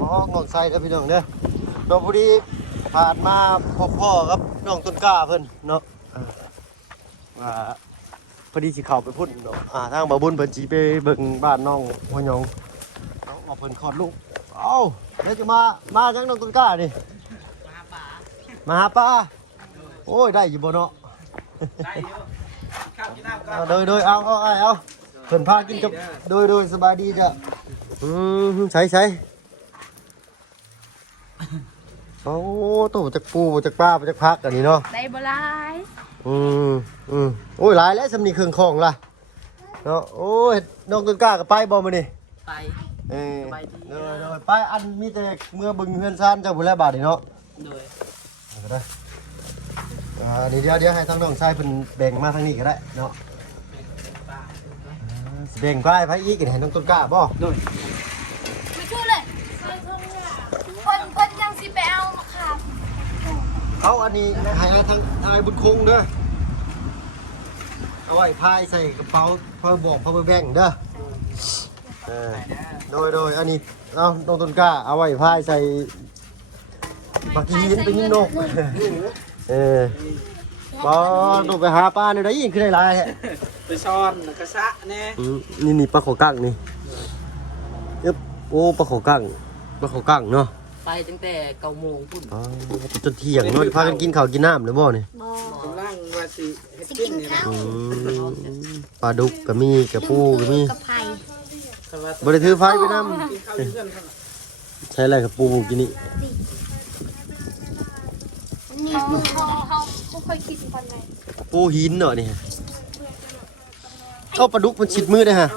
อ๋อน้องไส้ครับพี่น้องเด้อเราพอดีผ่านมาพบพ่อครับน้องต้นกล้าเพิ่นเนาะว่าพอดีสิเข้าไปพุ่นเนาะทางบ่าวบุญเพิ่นสิไปเบิ่งบ้านน้องหัวยองเอาว่าเพิ่นคลอดลูกเอ้าเดี๋ยวจะมาจังน้องต้นกล้านี่มาหาปลาโอ้ยได้อยู่บ่เนาะได้เยอะข้าวกินน้ำก่อน โดยเอาเพิ่นพากินกับโดยสบายดีจ้ะใช้โอ้ตัวจากปูจากปลาจากพักอันนี้เนาะได้บ่หลาย โอ้ยหลายแล้วสำนีเครื่องของล่ะเนาะโอ้ยน้องต้นกล้ากับไปบ่มื้อนี้ไปโดยไปอันมีแต่เมื่อบึงเฮือนซานเจ้าผู้แลบาทนี่เนาะโดยก็ได้นี่เดี๋ยวให้ทางน้องชายเพิ่นแบ่งมาทางนี้ก็ได้เนาะแบ่งไปไผอีกให้น้องต้นกล้าบ่โดยไม่ชื่อเลยคนยังสิไปเอามาขาบเอาอันนี้ให้ทางบุญคงเด้อเอาไว้พายใส่กระเป๋าพอบอกพอแบ่งเด้อโดยอันนี้เอาน้องต้นกล้าเอาไว้พายใส่ปากกีนไปยิงนกบอลไปหาปลาในได้ยิงขึ้นได้หลายแฮะไปซ้อนกระซะแน่นี่ปลาขอกั้งนี่โอ้ปลาขอกั้งเนาะไปตั้งแต่9 โมงพุ่นจนเที่ยงเนาะพากันกินข้าวกินน้ำเลยบ่เนี่ยกำลังว่าสิเฮ็ดกินนี่นะปลาดุกก็มีกระปูก็มีบริถือไฟไปน้ำใช้อะไรกระปูกินนี่เขาค่อยคิดก่อนไงปูหินเนาะนี่เข้าปลาดุกมันฉิดมือได้ฮะ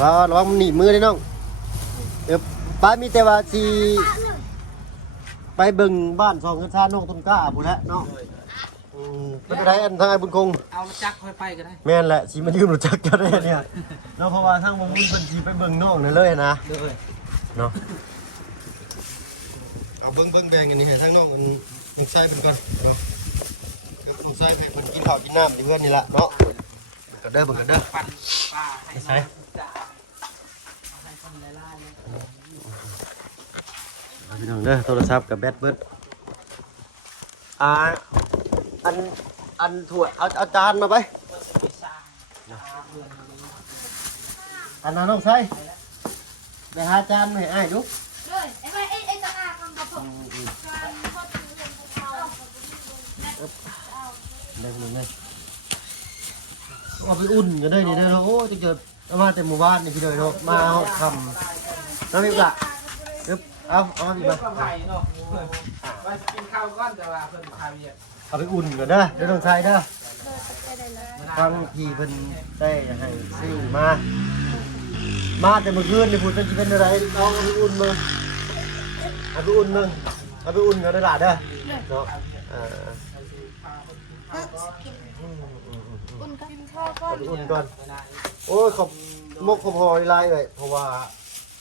ระวังมันหนีบมือได้น้องเดี๋ยวป้ามีแต่ว่าสิไปเบิ่งบ้าน2 เงินซ่าน้องต้นกล้าพู้นแหละเนาะเป็นไรอันทางไอ้บุญคงเอาจักค่อยไปก็ได้แม่นแหละสิมายืมรถจักรกันได้เนี่ยเนาะเพราะว่าทางวงบุญเพิ่นสิไปเบิ่งน้องนั่นเลยนะเนาะเอาเบิ่งแบ่งกันนี่ให้ทางน้องมันใส่เพิ่นก่อนเนาะต้องใส่ให้เพิ่นกินข้าวกินน้ำที่เฮือนนี่ล่ะเนาะก็เด้อปั่นปลาให้ใส่พี่น้องเด้อโทรศัพท์กับแบตเบิดอันถั่วเอาจานมาไปอันนั้นน้องใส่ไปหาจานให้อ้ายดูไอ้ตาอาคำกับผมได้เลยเอาไปอุ่นกันได้นี่เด้อโอ้จะเกิดมาแต่หมู่บ้านนี่พี่เด้อเนาะมาเอาทำน้ำพริกละเอาอีกมาว่ากินข้าวก่อนแต่ว่าเพิ่นข้าวเยอะเอาไปอุ่นก่อนเด้อเดี๋ยวต้องใช้เด้อฟังพี่เพิ่นได้ให้ซื้อมาแต่เมื่อคืนนี่พูดเป็นอะไรน้องเอาไปอุ่นมึงเอาไปอุ่นกันได้หล่ะเด้อเนาะอุ่นก่อนโอ้ยขอบมกขอบหอยลายเลยเพราะว่า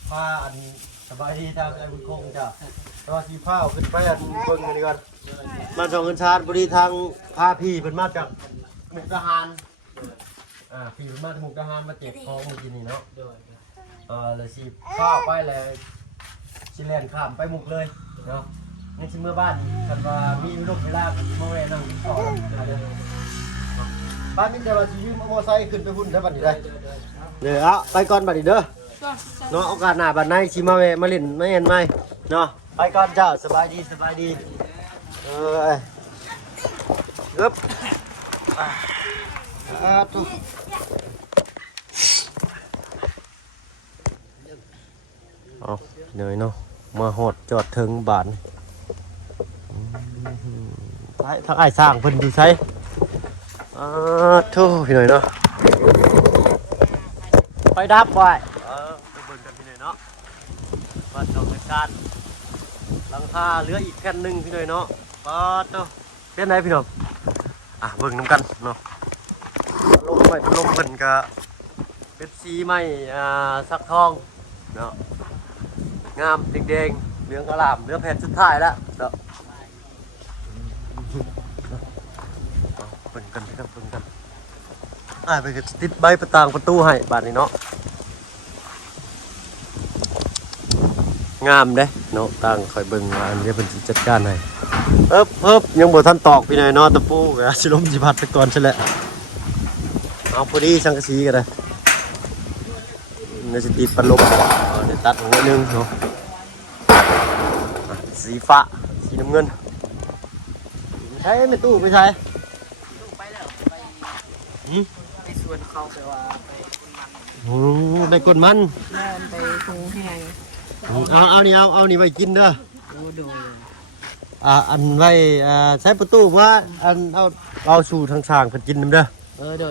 ผ้าอันสบายดีทางไอ้บุญคงจ้ะแต่ว่าสีผ้าขึ้นไปอันเบิ่งกันดีก่อนมา2 เงินชาติพอดีทางผ้าพี่เป็นมาจากมุกดาหารพี่เป็นมาจากมุกดาหารมาเจ็บคอเมื่อกี้นี่เนาะเลยสีผ้าไปเลยชิแลนข้ามไปมุกเลยเนาะนี่ชิเมื่อบ้านกันว่ามีลูกเวลามาแวะนั่งต่อบ้านมีแต่ว่าชีวิตมอเตอร์ไซค์ขึ้นไปหุ่นได้บัดนี้ได้เดี๋ยวเอาไปก่อนบัดนี้เด้อเนาะโอกาสหน้าบัดไหนสิมาแวะมาเล่นมาเห็นไหมเนาะไปก่อนเจ้าสบายดีเกือบเอาเหนื่อยเนาะมาหอดจอดถึงบ้านทางไอ้สร้างเพิ่นอยู่ใช้โธ่พี่หน่อยเนาะไปดับไว้ไปเบิ่งกันพี่หน่อยเนาะบ้าน2 เงินชาติหลังคาเหลืออีกแค่นึงพี่หน่อยเนาะโธ่เป็นไหนพี่น้องเบิ่งน้ำกันเนาะลมเพิ่นก็เป็นสีไม้สักทองเนาะงามแดงๆเหลืองอร่ามเหลือแผ่นสุดท้ายแล้วเนาะเบิ่งกันไปติดใบประตูให้บาดนี้เนาะ งามเด้เนาะตั้งคอยเบิ่งว่าอันนี้เพิ่นสิจัดการให้เอิบยังบ่ทันตอกพี่น้อยเนาะตะปูก็สิล้มสิพัดไปก่อนซะแหละเอาพอดีสังกะสีก็ได้น่าจะติดปัดลมเดี๋ยวตัดออกนิดนึงเนาะสีฟ้าสีน้ำเงินใช้ไม่ตู้ไม่ใช่ ไปแล้วไปสวนเขาไปว่าไปคุณมัน โอ้ไปกดมัน แม่ไปคูแห้ง เอานี่ไว้กินเด้อ ดูดู อันไว้ใช้ประตูว่าอันเอาสู่ทางช่างเพิ่นกินนำเด้อ เด้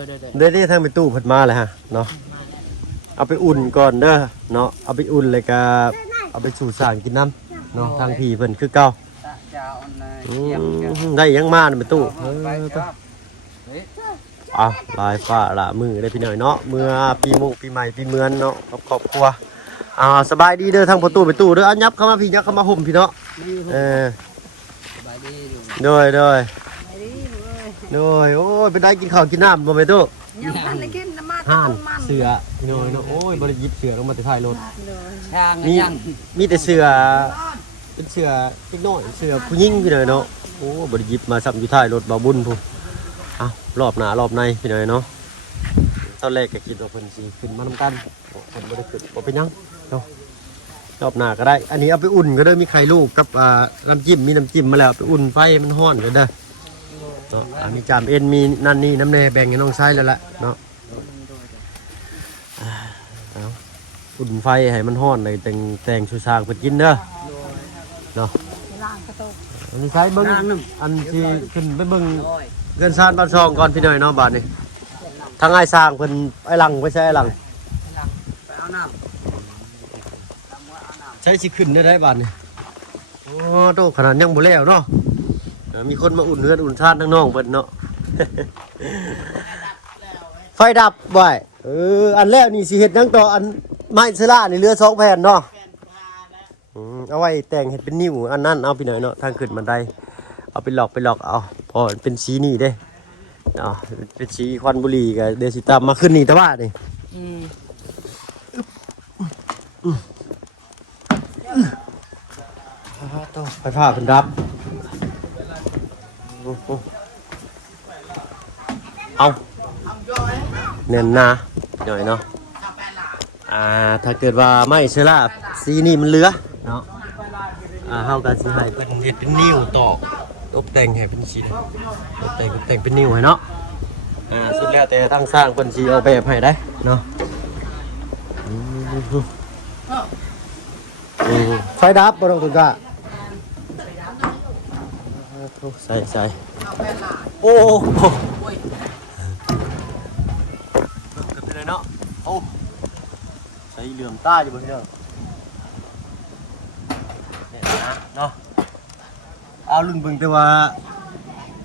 อ ได้ทางประตูเพิ่นมาเลยฮะเนาะเอาไปอุ่นก่อนเด้อเนาะเอาไปอุ่นเลยก็เอาไปสู่ช่างกินน้ำเนาะทางพี่เพิ่นคือเก่า จะเอาอัน ได้ยังมาในประตู ไปครับ เอาลายฟ้าละมือได้พี่หน่อยเนาะเมื่อปีมงปีใหม่ปีเมือนเนาะกับครอบครัวสบายดีเด้อทางประตูเด้ออันยับเข้ามาพี่ยับเข้ามาห่มพี่เนาะสบายดีอยู่ โดยโอ้ยไปได้กินข้าวกินน้ำบ่ไปตู้ ยังทันได้กินน้ำมัน ห่าน มัน เสือพี่น้อยเนาะโอ้ยบริยิบเสือลงมาแต่ท้ายรถ ช่าง มีแต่เสือเป็นเสือเล็กน้อยเสือผู้หญิงพี่น้อยเนาะโอ้บริยิบมาซ้ำอยู่ท้ายรถบ่บุญพุ่นรอบหน้ารอบในพี่น้อยเนาะตอนแรกก็คิดว่าเพิ่นสิขึ้นมานำกันเพิ่นบ่ได้ขึ้นบ่เป็นหยังเนาะรอบหน้าก็ได้อันนี้เอาไปอุ่นก็ได้มีไข่ลูกกับน้ำจิ้มมีน้ำจิ้มมาแล้วไปอุ่นไฟมันร้อนก็ได้เนาะมีจามเอ็นมีนั่นนี่น้ำแน่แบ่งให้น้องชายแล้วล่ะเนาะอุ่นไฟให้มันร้อนเลยแต่งชูชางเพิ่นกินเด้อเนาะอันนี้ใช้เบิ่งอันที่ขึ้นไปเบิ่งเงินซานบ้านซองก่อนพี่หน่อยเนาะบาดนี้ทางไอ้สร้างเพิ่นไอ้หลังไปใช้ไอ้หลัง ไปเอาน้ำ ใช้สิขึ้นได้บาดนี้โอ้โตขนาดยังบ่แล้วเนาะมีคนมาอุ่นเรือนอุ่นชาติทั้งน้องเพิ่นเนาะ ไฟดับบ่อยอันแรกนี่สิเฮ็ดหยังต่ออันไม้เสลานี่เหลือ2แผ่นเนาะเอาไว้แต่งเฮ็ดเป็นนิ้วอันนั้นเอาไปหน่อยเนาะทางขึ้นบันไดเอาไปหลอกเอาพอเป็นสีนี่เด้เป็นสีควันบุหรี่ก็เดี๋ยวสิตามมาขึ้นนี่แต่ว่านี่ไฟฟ้าเพิ่นดับเอาเน่นนาหน่อยเนาะถ้าเกิดว่าไม่เชล่าสีนี่มันเหลือเนาะเฮาก็สิให้เพิ่นเฮ็ดเป็นนิ้วตอกตกแต่งให้เป็นสีตกแต่งเป็นนิ้วให้เนาะสุดแล้วแต่ทางสร้างเพิ่นสิเอาแบบให้ได้เนาะไฟดับบ่ต้องคุณกะใส่โอ้โหกันไปเลยเนาะโอ้ใส่เหลื่อมตาอยู่บนเด้อเนี่ยนะเนาะเอาลุ่นเบิ่งแต่ว่า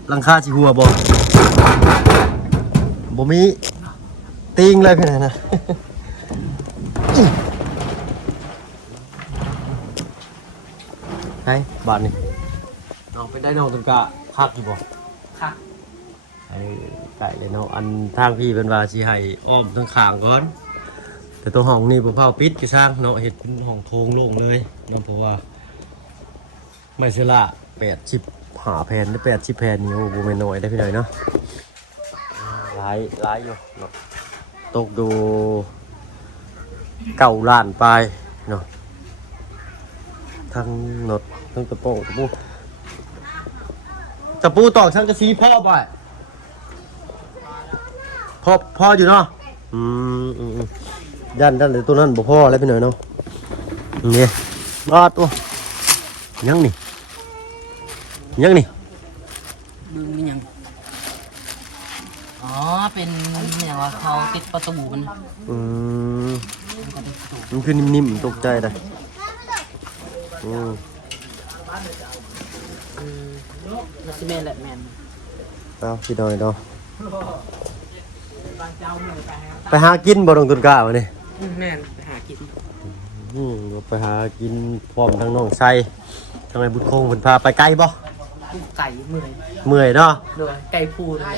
หลังคาสิหัวบ่มีติงเลยเพิ่นน่ะไห้บาทนี่น้องไปได้น้องต้นกะคักอยู่บ่ ค่ะ ไก่เลยเนาะอันทางพี่เป็นว่าสิให้อ้อมทั้งข้างก่อนแต่ตัวห้องนี่บ่เผาปิดก็สร้างเนาะเฮ็ดเป็นห้องโถงโล่งเลยเนาะเพราะว่าไม่เสียละ80หาแผ่นได้80แผ่นนี่โอ้บ่แม่นน้อยได้พี่หน่อยเนาะหลายอยู่เนาะตกดู9 ล้านปลายเนาะทั้งหนดทั้งตะปูตอกช่างกระสีพ่อไปพ่ออยู่เนาะยันเลยตัวนั้นบ่พ่อแล้วพี่หน่อยเนาะนี่บ้าตัวยังนี่บึงนี่ยังอ๋อเป็นอย่างว่าเขาติดประตูมันมันคือนิ่มๆตกใจเลยนักแม่แหละแม่น เอาพี่หน่อยเนาะไปหากินบ่ต้องตุนกะวะนี่ แม่นไปหากินไปหากินพร้อมทั้งน้องไส้ทั้งไอ้บุญคงเพิ่นพาไปไกลบ่ไก่เมื่อย เนาะโดยไก่พูเลย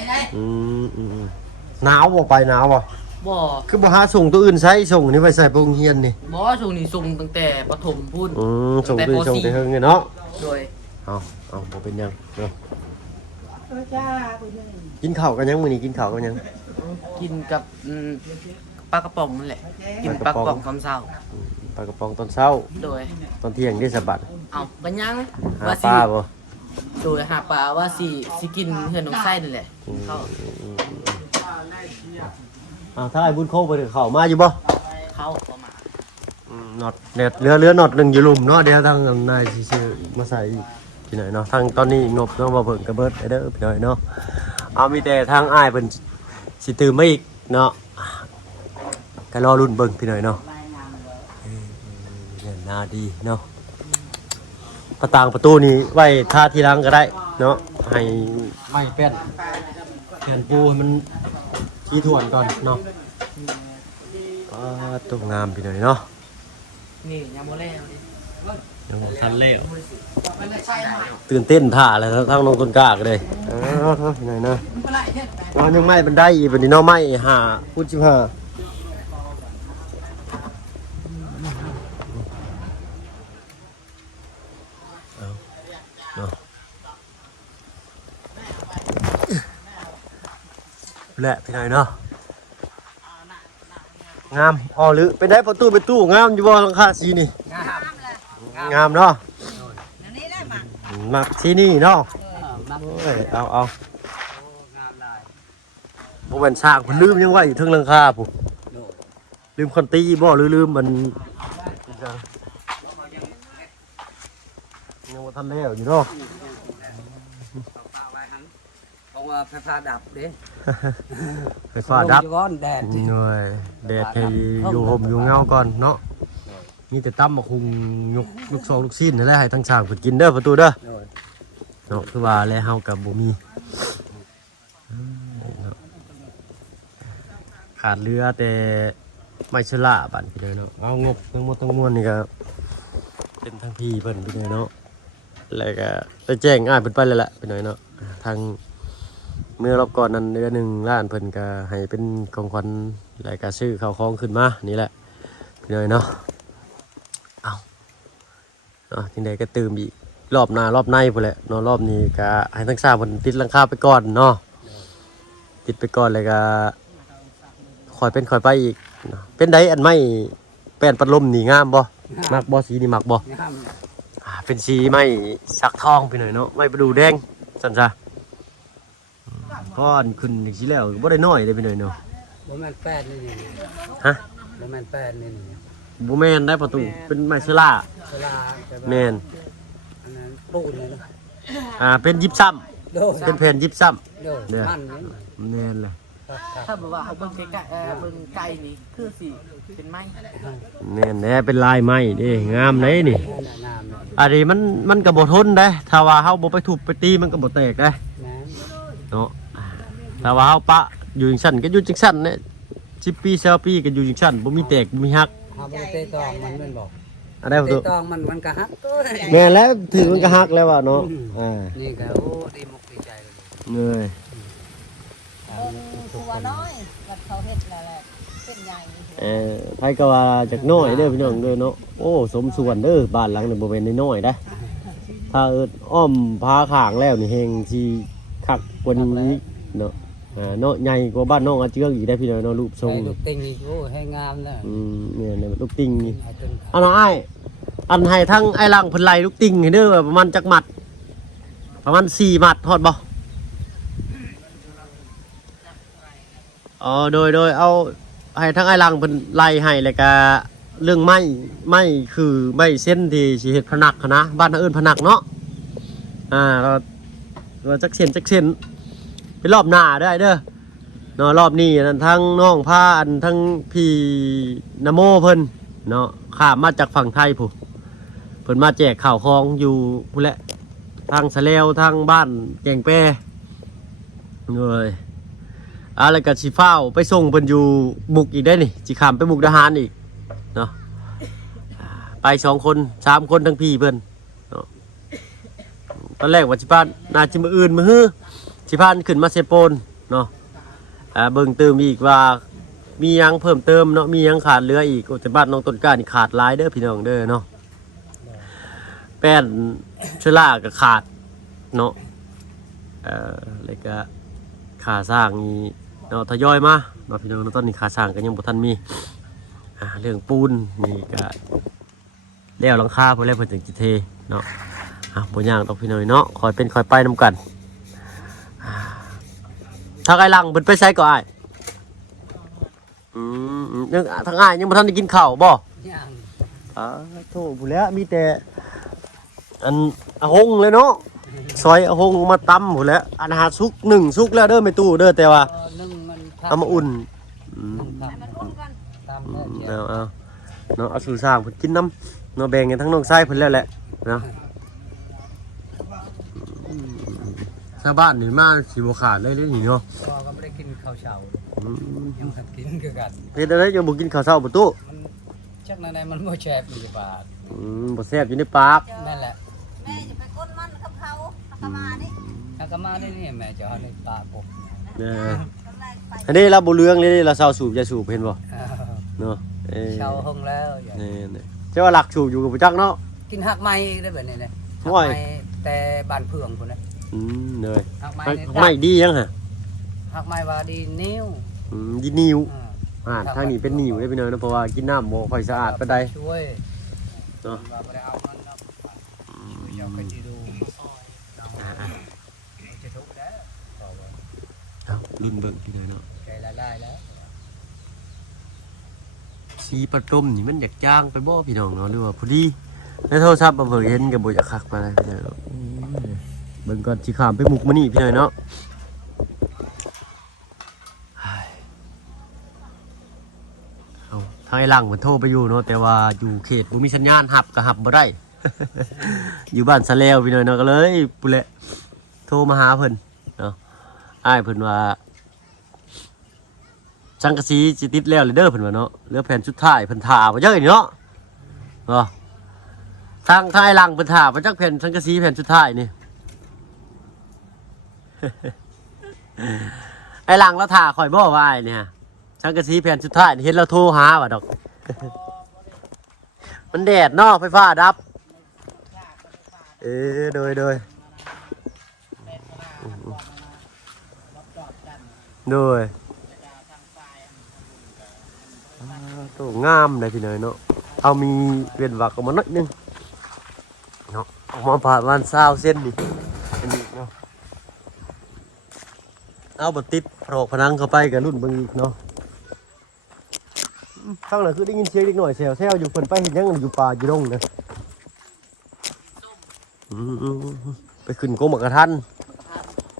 หนาวบ่ไปหนาวบ่บ บ่ คือบ่หาส่งตัวอื่นใช้ส่งนี่ไปใส่โรงเรียนนี่ บ่ช่วงนี้ส่งตั้งแต่ประถมพูด ส่งตัวอื่นส่งแต่เฮิงเนาะ โดย เอาบ่เป็นหยังเนาะกินข้าวกันยังมื้อนี้กินข้าวกันยัง กินกับปลากระป๋องนั่นแหละกินปลากระป๋องตอนเช้า ปลากระป๋องตอนเช้า โดย ตอนเที่ยงได้สะบัด เอากันยัง หา ว่า ป สิ ลาบ่ โดยหาปลาว่าสิกินเฮือนน้องไส้นั่นแหละเข้า ถ้าไอ้บุญโคไปเข้ามาอยู่บ่ เข้าประมาณ น็อตเน็ตเรือน็อตหนึ่งอยู่หลุมเนาะเดี๋ยวทางนายสิซื้อมาใส่อีกที่ไหนเนาะทางตอนนี้งบต้องมาเพิ่งกระเบิดไอ้เด้อพี่น้อยเนาะเอามีแต่ทางอ้ายเพิ่นสิตื่นมาอีกเนาะก็รอรุ่นเบิ่งพี่น้อยเนาะเนี่ยน่าดีเนาะประต่างประตูนี่ไว้ท่าทีหลังก็ได้เนาะให้ไม้แป้นแผ่นปูให้มันขี้ถ่วนก่อนเนาะตกงามพี่น้อยเนาะ นี่ยังบ่แล้วดิ ยังบ่ทันเล่ตื่นเต้นท่าอะไรทั้งน้องต้นกล้าก็เลยเท่าไหนนะนอนยังไม่บันไดอีกบันนี้น้องไม่หาพูดชิบหาแหละพี่หน่อยเนาะงามอ๋อหรือไปได้ประตูงามอยู่บ่หลังคาสีนี่งามเนาะมักสีนี่เนาะเอาโมเป็นสร้างผมลืมยังไว้อยู่ทึงหลังคาผมลืมคนตีบ่หรือลืมมันยังว่าทันแล้วอยู่เนาะ เพราะว่าไฟฟ้าดับเด้ ไฟฟ้าดับ ก้อนแดด หน่วยแดดให้อยู่ห่มอยู่เงาก่อนเนาะมีแต่ตั้มมาคุงยกลูกซองลูกชิ้นนั่นแหละให้ทั้งช่างเพิ่นกินเด้อประตูเด้อเนาะคือว่าแล้วเฮากับบ่มีขาดเรือแต่ไม่ชละบัดพี่เลยเนาะเอางบทั้งหมดทั้งมวลนี่ก็เป็นทั้งพี่เพิ่นพี่เลยเนาะแล้วก็ไปแจ้งอ้ายเพิ่นไปแล้วแหละพี่น้อยเนาะทางเมื่อรอบก่อนนั้นเดือน1 ล้านเพิ่นก็ให้เป็นของขวัญแล้วก็ซื้อข้าวของขึ้นมานี่แหละพี่น้อยเนาะเอาเนาะทีใดก็ตื่มอีกรอบหน้ารอบในพุ่นแหละเนาะรอบนี้ก็ให้ทั้ง3เพิ่นติดหลังคาไปก่อนเนาะติดไปก่อนแล้วก็ค่อยเป็นค่อยไปอีกเนาะเป็นไดอันไม่แป้นพัดลมนี่งามบ่มักบ่สีนี่มักบ่เป็นสีไม้สักทองพี่หน่อยเนาะไม้ประดูแดงสั่นซะก้อนขึ้นอีกทีแล้วบ่ได้น้อยเลยพี่หน่อยเนาะ บ่แม่นแป้นนี่ ฮะ บ่แม่นแป้นนี่ บ่แม่นได้ประตูเป็นไม้สลา เวลา แม่น อันนั้นปูนเลยนะ เป็นยิบซ้ำ โด เป็นแผ่นยิบซ้ โด ำเนี่ย มันนี่ แม่นเลย ถ้าบอกว่าเอาเบิ่งไกลๆเบิ่งไกลนี่คือสิเป็นไม้ แม่นแน่เป็นลายไม้เด้งามเลยนี่ งามเลย อันนี้มันก็บ่ทนเด้ถ้าว่าเฮาบ่ไปทุบไปตีมันก็บ่แตกเด้ นะ เนาะถ้าว่าเฮาปะอยู่จังซั่นก็อยู่จังซั่นเนี่ย10 ปี20 ปีก็อยู่จังซั่นบ่มีแตกบ่มีหัก เฮาบ่เตะตองมันแม่นบอก อะไรประตู เตะตองมันก็ฮักตัว แม่นแล้วถือมันก็หักแล้วว่ะเนาะนี่ก็โอ้ดีมุกดีใจเลย เหนื่อย ตัวน้อยวัดเขาเฮ็ดแล้วแหละเป็นใหญ่ ไผก็ว่าจักน้อยเด้อพี่น้องเด้อเนาะโอ้สมส่วนเด้อบ้านหลังนี่บ่แม่นน้อยๆเด้อถ้าอ้อมพาข้างแล้วนี่แฮงสิคักกว่านี้เนาะเนาะใหญ่กว่าบ้านน้องอาเจืองอีกได้พี่น้องเนาะรูปทรง ลูกติงอีกโอ้ให้งามเลย เนี่ยลูกติ่งนี่อันน้อยอันให้ทั้งไอ้ลังเพิ่นไล่ลูกติ่งให้เด้อประมาณจักหมัดประมาณ4หมัดฮอดบ่โดยเอาให้ทั้งไอ้ลังเป็นไล่ให้แล้วก็เรื่องไม้คือไม้เส้นที่สิเฮ็ดผนักนะบ้านอื่นผนักเนาะเราจักเส้นเป็นรอบหน้าได้เด้อเนาะรอบนี้นั่นทั้งน้องผ้าอันทั้งพี่นโมเพิ่นเนาะข้ามมาจากฝั่งไทยผู้เพิ่นมาแจกข้าวของอยู่พุ่นแหละทางสะเลวทางบ้านแกงแปเลยอะไรกับชีฟ้าวไปส่งเพิ่นอยู่มุกอีกได้นี่สิข้ามไปมุกดาหารอีกเนาะไป2 คน3 คนทั้งพี่เพิ่นเนาะตอนแรกว่าสิพานนาจิมื้ออื่นมื้อฮื้อสิพานขึ้นมาเซโปนเนาะเบิ่งตื่มอีกว่า มียังเพิ่มเติมเนาะมียังขาดเหลืออีกแต่บ้านน้องต้นกล้านี่ขาดหลายเด้อพี่น้องเด้อเนาะแป้นเชื้อราก็ขาดเนาะแล้วก็ขาสร้างนี่เนาะทยอยมาเนาะพี่น้องตอนนี้ขาสร้างก็ยังบ่ทันมีเรื่องปูนนี่ก็แล้วหลังคาเพิ่นแล้วเพิ่นถึงสิเทเนาะบ่ยากดอกพี่น้องเนาะคอยเป็นคอยไปนํกันถ้าไอ้หลังเพิ่นไปไสก็อ้ายยังทางอ้ายยังบ่ทันได้กินข้าวบ่ ย่าง โธ่ผู้แล้วมีแต่อันอาหงเลยเนาะซอยอาหงมาตำผู้แล้วอันหาสุก1สุกแล้วเด้อไม่ตู้เด้อแต่ว่า นึ่งมัน เอามาอุ่น มันอุ่นกันตามเนื้อ เอาเนาะเอาสู่สร้างเพิ่นกินน้ำเนาะแบ่งกันทั้งน้องชายเพิ่นแล้วแหละเนาะชาวบ้านนี่มาสิบ่ขาดเลยนี่เนาะ ก็ไม่ได้กินข้าวเช้ายังทันกินคือกัน เฮ็ดอะไรยังบ่กินข้าวเช้าบ่ตู้ มันชักนั้นมันบ่แซ่บอยู่บาท บ่แซ่บอยู่ในปาก นั่นแหละ แม่จะไปก้นมันกับเขาแล้วก็มานี่ ถ้าก็มาได้นี่แม่จะเอาในปากผม ตอนแรกไป อันนี้เราบ่เรื่องเลยเราเช้าสูบยาสูบเห็นบ่เนาะ เช้าห้องแล้ว นี่เจ้าว่าหลักสูบอยู่กับจักเนาะ กินหักไม้ได้แบบนี้เลย โอ้ย แต่บ้านเพื่องคนนะ เลย หักไม้ ไม่ดียังฮะ หักไม้ว่าดีนิ้ว ดีนิวทางนี้เป็นนิวได้ไปเนอะเพราะว่ากินน้ำบ่ค่อยสะอาดปานใด ช่วย เนาะ ว่าบ่ได้เอามันเนาะเดี๋ยวไปดูจะทุกข์แล้ว รุ่นเบิ่งที่เลยเนาะ ใจละลายแล้ว สีปลาต้มนี่มันอยากจ้างไปบ่พี่น้องเนาะหรือว่าพอดีในโทรศัพท์มาเบิ่งเห็นก็บ่อยากคักปานใดพี่น้องเบิ่งก่อนสิข้ามไปมุกมานี่พี่น้องเนาะเอาทางไอ้หลังมันโทรไปอยู่เนาะแต่ว่าอยู่เขตบ่มีสัญญาณหับก็หับบ่ได้ อยู่บ้านสะแล้วพี่น้องเนาะก็เลยปุแหละโทรมาหาเพิ่นเนาะอ้ายเพิ่นว่าสังกะสีสิติดแล้วเลยเด้อเพิ่นว่าเนาะเหลือแผ่นสุดท้ายเพิ่นถ่าบ่จักนี่เนาะทางไอ้หลังเพิ่นถ่าบ่จักแผ่นสังกะสีแผ่นสุดท้ายนี่ ไอ้หลังเราถ่าข่อยบ่ว่าอ้ายเนี่ยสังกะสีแผ่นสุดท้ายเห็นเราโทรหาว่าดอก มันแดดเนาะไฟฟ้าดับโดยโดยตัวงามเลยพี่เนยเนาะเอามีเวียนวักออกมาหน่อยนึงเนาะออกมาผ่านวัน20เส้นนี่อันนี้เนาะเอาบติดโผล่ผนังเข้าไปกับรุ่นเบิ่งอีกเนาะข้างหลังคือได้ยินเสียงเล็กหน่อยแซวอยู่เพิ่นไปเห็นยังอยู่ป่าอยู่ดงเด้อไปขึ้นโกมกระทัน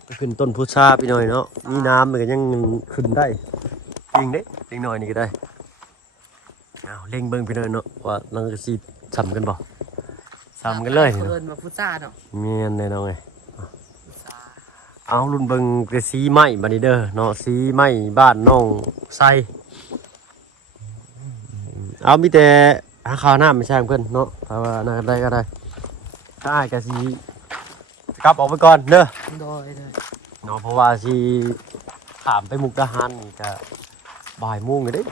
ไปขึ้นต้นพุทราพี่หน่อยเนาะมีน้ำมันก็ยังขึ้นได้จริงเด้เล็กหน่อยนี่ก็ได้เอาเล่งเบิ่งพี่หน่อยเนาะว่าลังกะสีซ้ำกันบ่ซ้ำกันเลย เพิ่ เนาะ นมาพุซ่าเนาะ เมียนแน่นอนไงเอารุ่นเบิ่งกระสีไม้บัดนี้เด้อเนาะสีไม้บ้านน้องไซเอามีแต่หาข้าวหน้าไม่ใช่เพื่อนเนาะถ้าว่าน่าได้ก็ได้ถ้าอ้ายกะสีกลับออกไปก่อนเด้อ โดย เนาะเพราะว่าสิถามไปมุกดาหารนี่ก็บ่ายโมงเลยเด้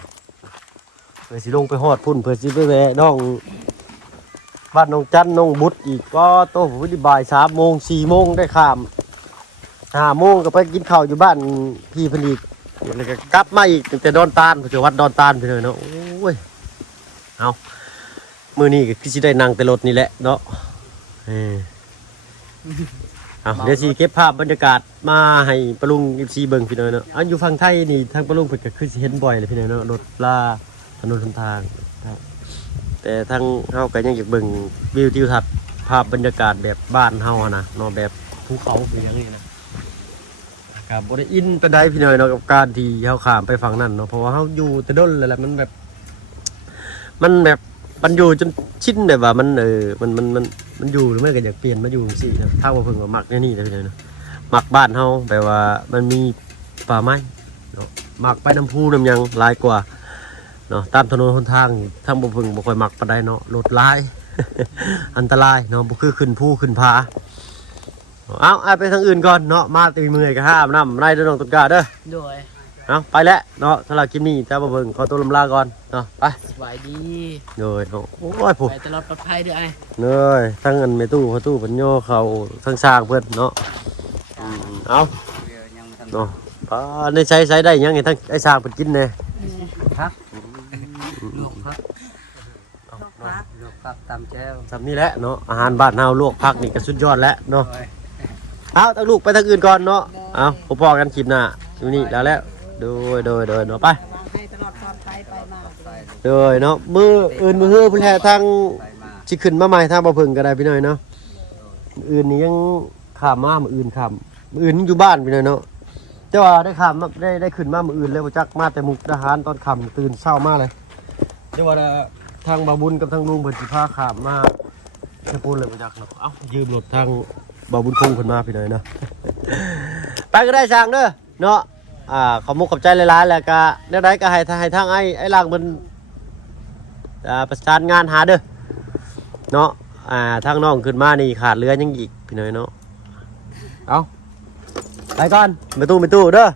เพื่อสิลงไปฮอดพุ่นเพื่อสิไปแวะน้องบ้านน้องจันน้องบุตรอีกก็โตวิธีบ่าย3 โมง 4 โมงได้ข้าม5 โมงก็ไปกินข้าวอยู่บ้านพี่เพนอีกแล้วก็กลับมาอีกตั้งแต่ดอนตาลจังหวัดดอนตาลไปเลยเนาะโอ้ยเอามื้อนี้ก็คือสิได้นั่งแต่รถนี่แหละเนาะเดี๋ยวสิเก็บภาพบรรยากาศมาให้ปะลุง14เบิ่งพี่น้อยเนาะอันอยู่ฝั่งไทยนี่ทางปะลุงเพิ่นก็คือสิเห็นบ่อยเลยพี่น้อยเนาะรถลาถนนหนทางแต่ทางเฮาก็ยังอยากเบิ่งวิวทิวทัศน์ภาพบรรยากาศแบบบ้านเฮานะเนาะแบบภูเขาคืออย่างนี้นะก็บ่ได้อินปานใดพี่น้อยเนาะกับการที่เฮาข้ามไปฝั่งนั้นเนาะเพราะว่าเฮาอยู่แต่ดนแล้วแหละมันแบบมันอยู่จนชินแบบว่ามันมันอยู่หรือไม่ก็อยากเปลี่ยนมาอยู่สินะถ้าว่าเพิ่งว่ามักนี่นะพี่น้อยเนาะมักบ้านเฮาแปลว่ามันมีป่าไม้เนาะมักไปน้ำพุน้ำยังหลายกว่าเนาะตามถนนหนทางทางบ่เพิ่งบ่ค่อยมักปานใดเนาะรถหลาย อันตรายเนาะบ่คือขึ้นภูขึ้นผาเอาไปทางอื่นก่อนเนาะมาตีมือกับห้ามน้ำไรเด้อน้องต้นกล้าเด้อ โดย เอาไปแล้วเนาะสำหรับคลิปนี้เจ้าบ่เบิ่งขอตัวลำลาก่อนเนาะไป สบายดี เลยเนาะโอ้ยผู้ ไปตลอดปลอดภัยเด้อไอ้ เลยทั้งอันแม่ตู้พ่อตู้เพิ่นโยเขาทั้งสร้างเพิ่นเนาะเอา เดี๋ยวยังไม่ทัน เนาะป้าในใช้ได้ยังไงทั้งไอ้สร้างเพิ่นกินแน่ พักลวกพักลวกพักตามแจ้ว ทำนี่แหละเนาะอาหารบ้านเฮาลวกผักนี่ก็สุดยอดแล้วเนาะเอาตั้งลูกไปทางอื่นก่อนเนาะเอาพอๆกันคลิปหน้าอยู่นี่แล้วโดยเนาะไป ให้ตลอดความไปมา โดยเนาะมืออื่นมือฮื้อพุ่นแท้ทาง ไปมา สิขึ้นมาใหม่ทางบ่เพิ่งก็ได้พี่น้อยเนาะอื่นนี่ยังข้ามมามื้ออื่นข้ามมื้ออื่นยังอยู่บ้านพี่น้อยเนาะแต่ว่าได้ข้ามมาได้ขึ้นมามื้ออื่นเลยบ่จักมาแต่มุกดาหารตอนค่ำตื่นเช้ามาเลยเดี๋ยวว่าทางบาบุญกับทางลุงเพิ่นสิพาข้ามมาแค่ปูนเลยบ่จักเนาะเอ้ายืมรถทางบาบุญคงเพิ่นมาพี่น้อยเนาะ ไปก็ได้ช่างเด้อเนาะขอบมุกขอบใจหลายๆแล้วก็แนวใดก็ให้ทางไอ้ลางเพิ่นประสานงานหาเด้อเนาะทางน้องขึ้นมานี่ขาดเรือยังอีกพี่น้อยเนาะเอาไปก่อนไปตู้เด้อ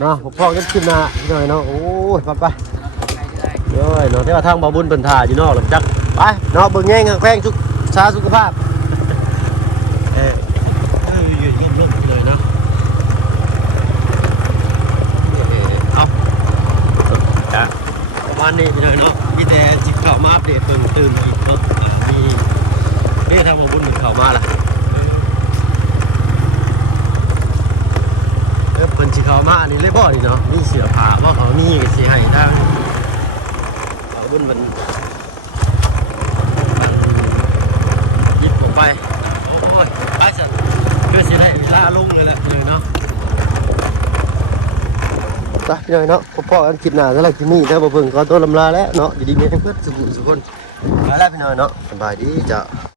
เนาะพ่อกันขึ้นหน้าพี่น้อยเนาะโอ้ยไปเด้อเนาะที่ว่าทางบ่บุญเพิ่นท่าอยู่เนาะหลังจักไปเนาะเบิ่งแง่งแข้งสุขภาพอยู่ร่มๆเลยเนาะเอาจ้ะประมาณนี้พี่น้อยเนาะมีแต่จิบเข้ามาอัปเดตเพิ่มเติมอีกเนาะมีนี่ทางบ่บุญเพิ่นเข้ามาล่ะเพิ่นสิเข้ามาอันนี้เลยบ่นี่เนาะมีเสื้อผ้าบ่เขามีก็สิให้ทางบ่บุญมันหยิบออกไปโอ้ยไปซะคือสิได้เวลาลงเลยแหละเลยเนาะจ้ะพี่น้อยเนาะพอๆกันคลิปหน้าสำหรับคลิปนี้ถ้าบ่เพิ่งขอตัวลำลาแล้วเนาะอยู่ดีมีให้เพิ่นสุขสุขคนไปแล้วพี่น้อยเนาะสบายดีจ้ะ